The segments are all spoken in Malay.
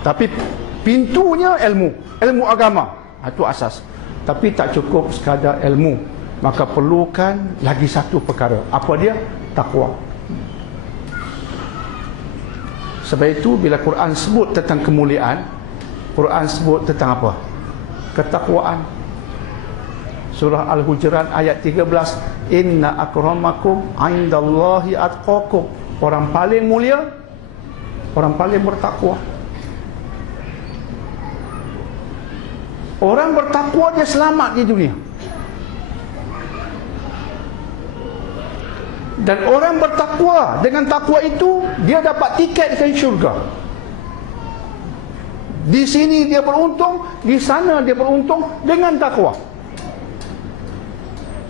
Tapi pintunya ilmu agama, itu asas. Tapi tak cukup sekadar ilmu, maka perlukan lagi satu perkara. Apa dia? Takwa. Sebab itu bila Quran sebut tentang kemuliaan, Quran sebut tentang apa? Ketakwaan. Surah Al-Hujurat ayat 13, inna akramakum indallahi atqakum. Orang paling mulia, orang paling bertakwa. Orang bertakwa dia selamat di dunia. Dan orang bertakwa, dengan takwa itu dia dapat tiket ke syurga. Di sini dia beruntung, di sana dia beruntung dengan takwa.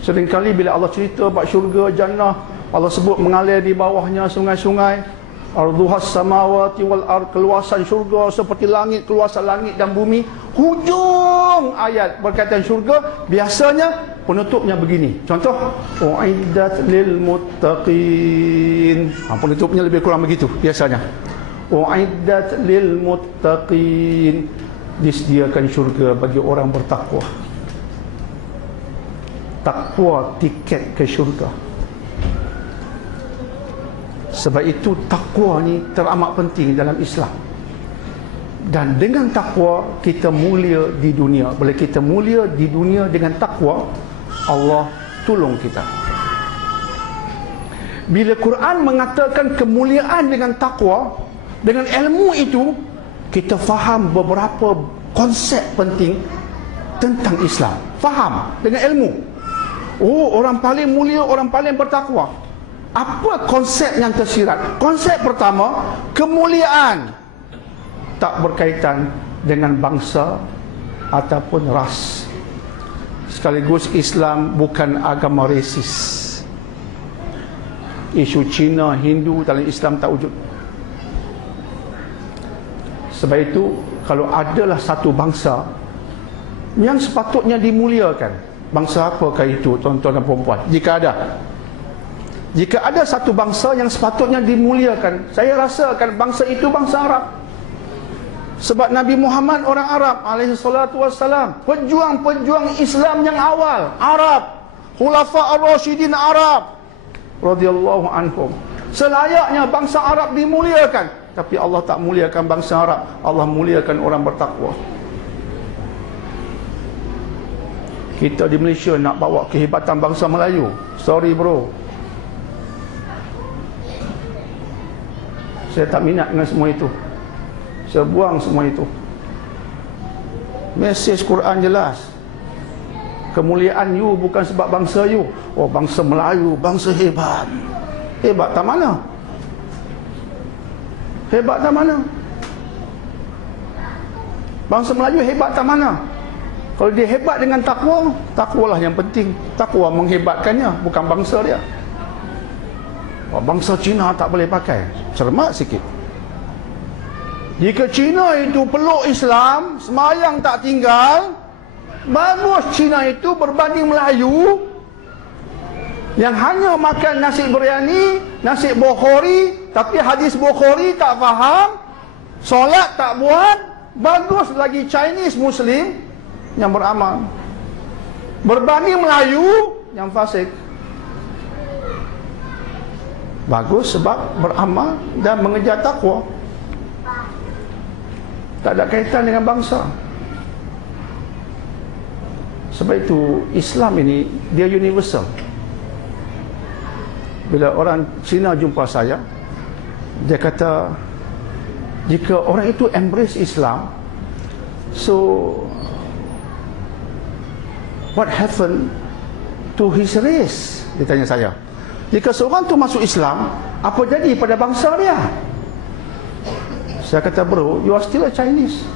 Seringkali bila Allah cerita bab syurga, jannah, Allah sebut mengalir di bawahnya sungai-sungai. Arduhas samawati wal ard, keluasan syurga seperti langit, keluasan langit dan bumi. Hujung ayat berkaitan syurga biasanya penutupnya begini. Contoh, uiddat lil muttaqin. Penutupnya lebih kurang begitu biasanya. Uiddat lil muttaqin, disediakan syurga bagi orang bertakwa. Takwa tiket ke syurga. Sebab itu takwa ni teramat penting dalam Islam. Dan dengan takwa kita mulia di dunia. Bila kita mulia di dunia dengan takwa, Allah tolong kita. Bila Quran mengatakan kemuliaan dengan takwa, dengan ilmu itu, kita faham beberapa konsep penting tentang Islam. Faham dengan ilmu. Oh, orang paling mulia, orang paling bertakwa. Apa konsep yang tersirat? Konsep pertama, kemuliaan tak berkaitan dengan bangsa ataupun ras. Sekaligus Islam bukan agama resis. Isu Cina, Hindu dalam Islam tak wujud. Sebab itu, kalau adalah satu bangsa yang sepatutnya dimuliakan, bangsa apakah itu, tuan-tuan dan puan-puan? Jika ada satu bangsa yang sepatutnya dimuliakan, saya rasakan bangsa itu bangsa Arab. Sebab Nabi Muhammad orang Arab alaihi salatu wassalam, pejuang-pejuang Islam yang awal Arab, Khulafa ar-Rasyidin Arab radhiyallahu anhum. Selayaknya bangsa Arab dimuliakan, tapi Allah tak muliakan bangsa Arab. Allah muliakan orang bertakwa. Kita di Malaysia nak bawa kehebatan bangsa Melayu, sorry bro, saya tak minat dengan semua itu. Saya buang semua itu. Mesej Quran jelas. Kemuliaan you bukan sebab bangsa you. Oh, bangsa Melayu, bangsa hebat. Hebat tak mana? Hebat tak mana? Bangsa Melayu hebat tak mana? Kalau dia hebat dengan takwa, takwalah yang penting. Takwa menghebatkannya, bukan bangsa dia. Oh, bangsa Cina tak boleh pakai. Cermat sikit. Jika Cina itu peluk Islam, semayang tak tinggal, bagus Cina itu berbanding Melayu yang hanya makan nasi biryani, nasi Bukhari, tapi hadis Bukhari tak faham, solat tak buat. Bagus lagi Chinese Muslim yang beramal berbanding Melayu yang fasik. Bagus sebab beramal dan mengejar takwa. Tak ada kaitan dengan bangsa. Sebab itu Islam ini dia universal. Bila orang Cina jumpa saya, dia kata, jika orang itu embrace Islam, so what happened to his race? Dia tanya saya. Jika seorang tu masuk Islam, apa jadi pada bangsa dia? Saya kata, bro, you are still a Chinese.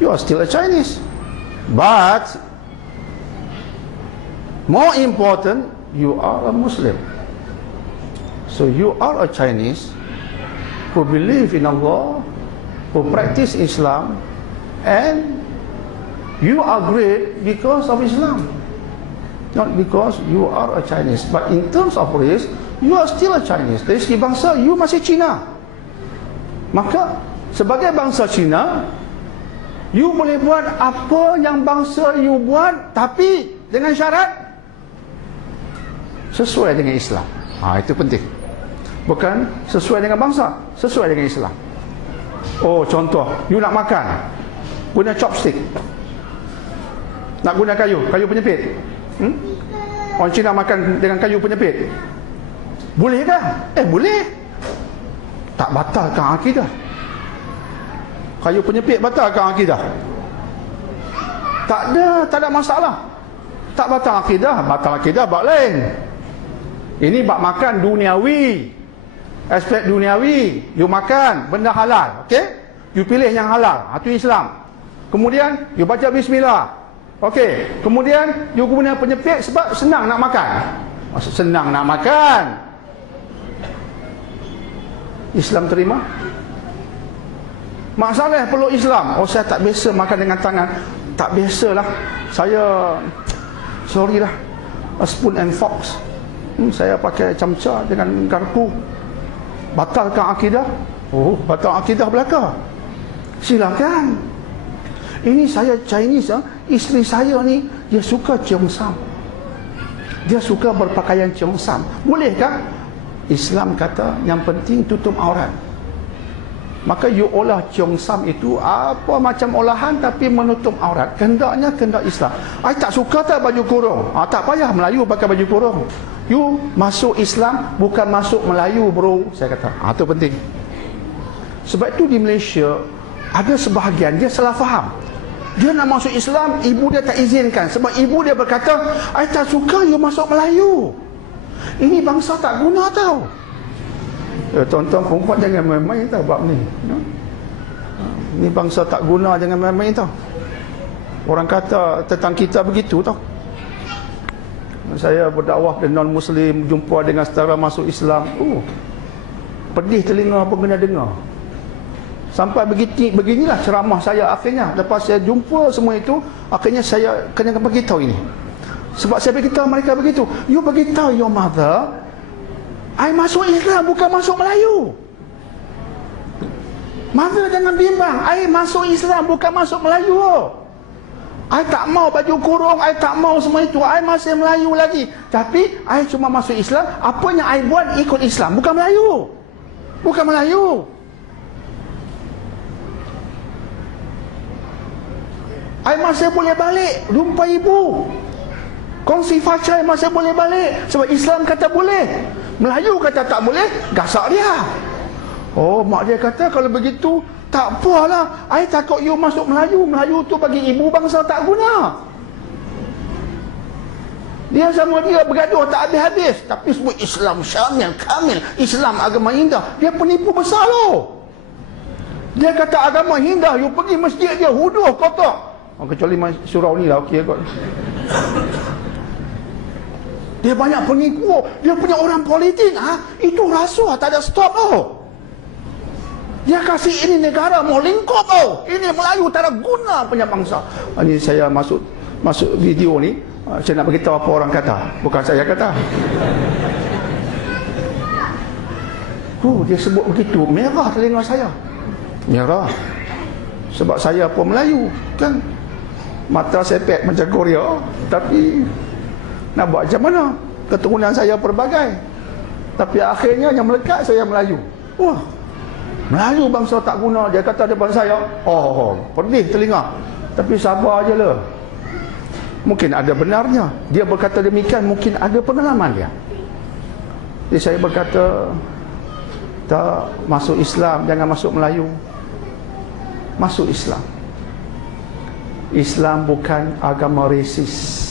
You are still a Chinese. But more important, you are a Muslim. So you are a Chinese who believe in Allah, who practice Islam, and you are great because of Islam, not because you are a Chinese. But in terms of race, you are still a Chinese. Dari segi bangsa, you masih Cina. Maka Sebagai bangsa Cina, you boleh buat apa yang bangsa you buat, tapi dengan syarat sesuai dengan Islam. Itu penting. Bukan sesuai dengan bangsa, sesuai dengan Islam. Oh, contoh, you nak makan, guna chopstick. Nak guna kayu penyepit. Orang Cina makan dengan kayu penyepit. Boleh dah? Boleh. Tak batalkan akidah. Kayu penyepit batalkan akidah? Tak ada masalah. Tak batal akidah bab lain. Ini bab makan duniawi, aspek duniawi. You makan benda halal, okey? You pilih yang halal, itu Islam. Kemudian you baca bismillah, okey? Kemudian you guna penyepit sebab senang nak makan. Senang nak makan, Islam terima? Masalah peluk Islam. Saya tak biasa makan dengan tangan. Tak biasalah. Saya, sorry lah, a spoon and fork. Saya pakai camca dengan garpu. Batalkan akidah? Batal akidah belaka. Silakan. Ini saya Chinese. Isteri saya ni, dia suka cheongsam. Dia suka berpakaian cheongsam. Bolehkah? Islam kata yang penting tutup aurat. Maka you olah cheongsam itu apa macam olahan tapi menutup aurat. Kehendaknya kehendak Islam. I tak suka tak baju kurung. Tak payah Melayu pakai baju kurung. You masuk Islam bukan masuk Melayu, bro. Saya kata, itu penting. Sebab itu di Malaysia ada sebahagian dia salah faham. Dia nak masuk Islam, ibu dia tak izinkan. Sebab ibu dia berkata, I tak suka you masuk Melayu. Ini bangsa tak guna tau. Tuan-tuan perempuan jangan main-main tau bab ni. Ni bangsa tak guna, jangan main-main tau. Orang kata tentang kita begitu tau. Saya berdakwah dengan non-Muslim, jumpa dengan saudara masuk Islam. Pedih telinga pengguna dengar. Sampai beginilah ceramah saya akhirnya. Lepas saya jumpa semua itu, akhirnya saya kena beritahu ini. Sebab saya beritahu mereka begitu. You beritahu your mother, I masuk Islam bukan masuk Melayu. Mother jangan bimbang, I masuk Islam bukan masuk Melayu. I tak mau baju kurung, I tak mau semua itu. I masih Melayu lagi. Tapi I cuma masuk Islam, apa yang I buat ikut Islam, bukan Melayu. Bukan Melayu. I masih boleh balik jumpa ibu. Kongsi fahsyah masih boleh balik. Sebab Islam kata boleh. Melayu kata tak boleh, gasak dia. Mak dia kata kalau begitu, tak apalah, I takut you masuk Melayu. Melayu tu bagi ibu bangsa tak guna. Dia sama dia bergaduh tak habis-habis. Tapi sebut Islam syamil, kamil, Islam agama indah. Dia penipu besar loh. Dia kata agama indah, you pergi masjid dia huduh kotor. Kecuali surau ni lah okey kot. Dia banyak penipu. Dia punya orang politik. Itu rasuah, tak ada stop Dia kasih ini negara mau lingkup Ini Melayu tak ada guna punya bangsa. Ini saya masuk video ni. Saya nak beritahu apa orang kata. Bukan saya kata. Dia sebut begitu. Merah telinga saya. Merah. Sebab saya pun Melayu. Kan? Mata sepet macam Korea. Tapi nak buat macam mana? Keturunan saya pelbagai. Tapi akhirnya yang melekat saya Melayu. Melayu bangsa tak guna. Dia kata depan saya, pedih telinga. Tapi sabar je lah. Mungkin ada benarnya. Dia berkata demikian, mungkin ada pengalaman dia. Jadi saya berkata, tak masuk Islam, jangan masuk Melayu. Masuk Islam. Islam bukan agama resis.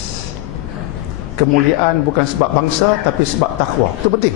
Kemuliaan bukan sebab bangsa, tapi sebab takwa. Itu penting.